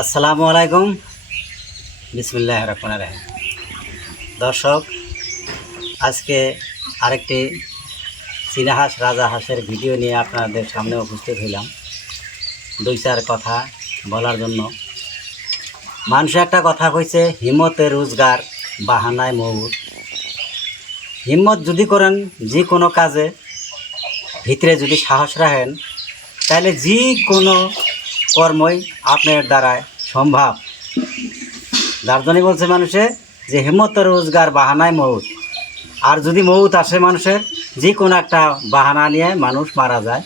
আসসালামু আলাইকুম, বিসমিল্লাহির রহমানির রহিম। দর্শক, আজকে আরেকটি চীনা হাঁস রাজা হাঁসের ভিডিও নিয়ে আপনাদের সামনে উপস্থিত হইলাম দুই চার কথা বলার জন্য। মানুষ একটা কথা কইছে, হিম্মতে রোজগার বাহানায় মৌত। হিম্মত যদি করেন যে কোনো কাজে, ভিতরে যদি সাহস রাখেন, তাহলে যে কোনো কর্মই আপনার দ্বারায় সম্ভব। যার জন্যই বলছে মানুষে যে হিম্মত রোজগার বাহানায় মৌত। আর যদি মৌত আসে মানুষের, যে কোনো একটা বাহানা নিয়ে মানুষ মারা যায়।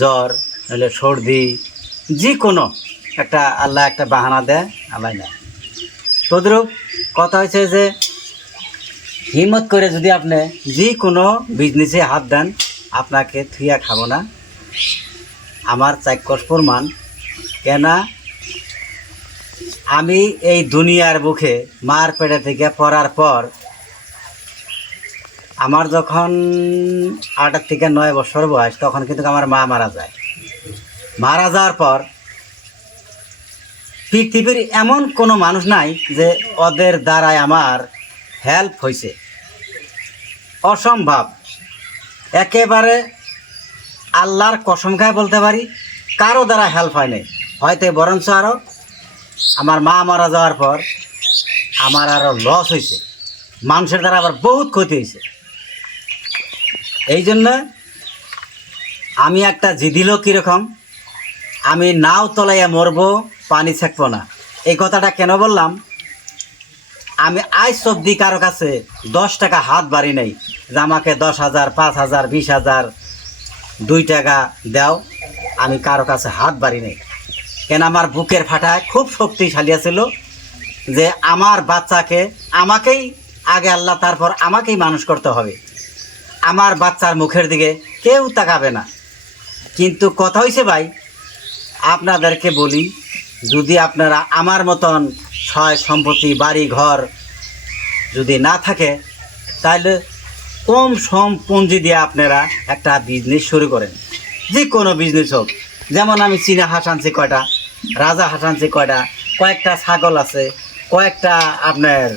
জ্বর নইলে সর্দি, যে কোনো একটা আল্লাহ একটা বাহানা দেয়, আল্লাহ নেয়। তদ্রূপ কথা হয়েছে যে হিম্মত করে যদি আপনি যে কোনো বিজনেসে হাত দেন, আপনাকে থুইয়া খাবো না। আমার চাক্ষুষ প্রমাণ। কেন আমি এই দুনিয়ার বুকে মার পেটে থেকে পড়ার পর, আমার যখন 8 থেকে 9 বছর বয়স, তখন কিন্তু আমার মা মারা যায়। মারা যাওয়ার পর পৃথিবীর এমন কোনো মানুষ নাই যে ওদের দ্বারায় আমার হেল্প হয়েছে। অসম্ভব। একেবারে আল্লাহর কসম খায় বলতে পারি, কারো দ্বারা হেল্প হয় নাই। হয়তো বরঞ্চ আরও আমার মা মারা যাওয়ার পর আমার আরও লস হয়েছে, মানুষের দ্বারা আবার বহুত ক্ষতি হয়েছে। এই জন্য আমি একটা জিদিল কীরকম, আমি নাও তলাইয়া মরবো, পানি ছেঁকবো না। এই কথাটা কেন বললাম, আমি আজ অবধি কারো কাছে 10 টাকা হাত বাড়ি নেই যে আমাকে 10,000, 5,000, 20,000, 2 টাকা দাও। আমি কারো কাছে হাত বাড়ি নেই। কেন আমার বুকের ফাটায় খুব শক্তিশালী ছিল যে আমার বাচ্চাকে আমাকেই আগে আল্লাহ, তারপর আমাকেই মানুষ করতে হবে। আমার বাচ্চার মুখের দিকে কেউ তাকাবে না। কিন্তু কথা হয়েছে ভাই, আপনাদেরকে বলি, যদি আপনারা আমার মতন সয় সম্পত্তি, বাড়ি ঘর যদি না থাকে, তাহলে কম সম পুঁজি দিয়ে আপনারা একটা বিজনেস শুরু করেন। যে কোনো বিজনেস হোক। যেমন আমি চীনা হাঁস আনছি কয়টা, রাজা হাঁস আনছি কয়েকটা ছাগল আছে, কয়েকটা আপনার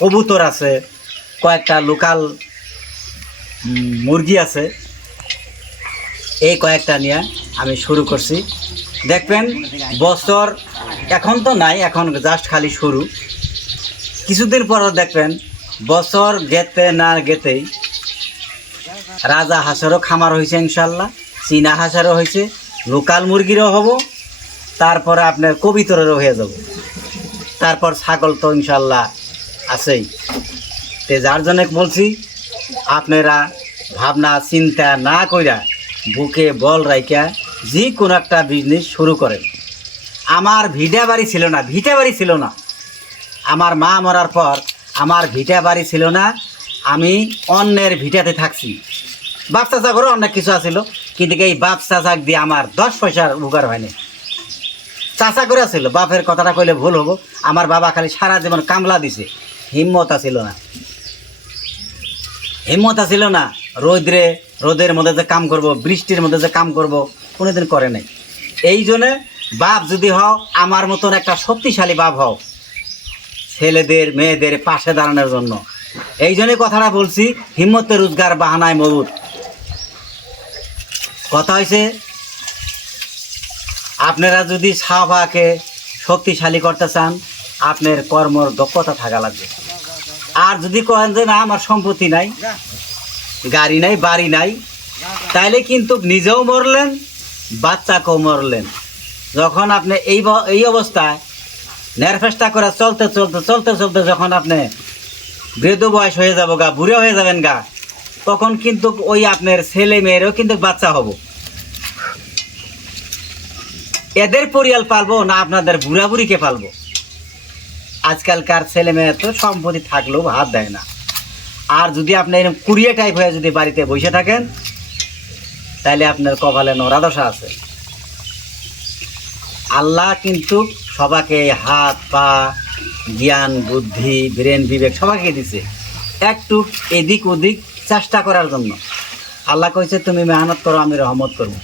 কবুতর আছে, কয়েকটা লোকাল মুরগি আছে। এই কয়েকটা নিয়ে আমি শুরু করছি। দেখবেন বছর এখন তো নাই, এখন জাস্ট খালি শুরু। কিছুদিন পর দেখবেন বছর গেতে না গেতেই রাজা হাঁসেরও খামার হয়েছে ইনশাল্লাহ, চীনা হাঁসেরও হয়েছে, লোকাল মুরগিরও হব, তারপরে আপনার কবিতরেরও হয়ে যাব, তারপর ছাগল তো ইনশাল্লাহ আছেই। তে যার জন্য বলছি, আপনারা ভাবনা চিন্তা না কইরা বুকে বল রাইকা যে কোনো একটা বিজনেস শুরু করেন। আমার ভিটা বাড়ি ছিল না। আমার মা মরার পর আমার ভিটা বাড়ি ছিল না। আমি অন্যের ভিটাতে থাকছি। বাপ চাচা করে অনেক কিছু আছিল, কিন্তু এই বাপ চাচাক দিয়ে আমার 10 পয়সার উপকার হয়নি। চাচা করে ছিল, বাপের কথাটা কইলে ভুল হবো। আমার বাবা খালি সারা জীবন কামলা দিছে, হিম্মত ছিল না। রোদের মধ্যে যে কাম করব, বৃষ্টির মধ্যে যে কাম করব, কোনোদিন করে নাই। এই জন্যে বাপ যদি হও, আমার মতন একটা শক্তিশালী বাপ হও, ছেলেদের মেয়েদের পাশে দাঁড়ানোর জন্য। এই জন্যই কথাটা বলছি, হিম্মতে রোজগার বাহানায় মৌত। কথা হয়েছে, আপনারা যদি সাহাবাকে শক্তিশালী করতে চান, আপনার কর্মর দক্ষতা থাকা লাগবে। আর যদি করেন যে না আমার সম্পত্তি নাই, গাড়ি নাই, বাড়ি নাই, তাইলে কিন্তু নিজেও মরলেন, বাচ্চাকেও মরলেন। যখন আপনি এই অবস্থায় নেরফেস্টা করে চলতে যখন আপনি বৃদ্ধ বয়স হয়ে যাব গা, বুড়ো হয়ে যাবেন গা, তখন কিন্তু ওই আপনার ছেলে মেয়েরও কিন্তু বাচ্চা হব। এদের পরিয়াল পালবো না আপনাদের বুড়া বুড়িকে পালবো? আজকালকার ছেলে মেয়ে তো সম্পত্তি থাকলেও হাত দেয় না। আর যদি আপনি এরকম কুড়িয়ে টাইপ হয়ে যদি বাড়িতে বসে থাকেন, তাহলে আপনার কপালে নরাদশা আছে। আল্লাহ কিন্তু সবাকে হাত পা, জ্ঞান বুদ্ধি, ব্রেন বিবেক সবাইকে দিছে, একটু এদিক ওদিক চেষ্টা করার জন্য। আল্লাহ কইছে তুমি মেহনত করো, আমি রহমত করবো।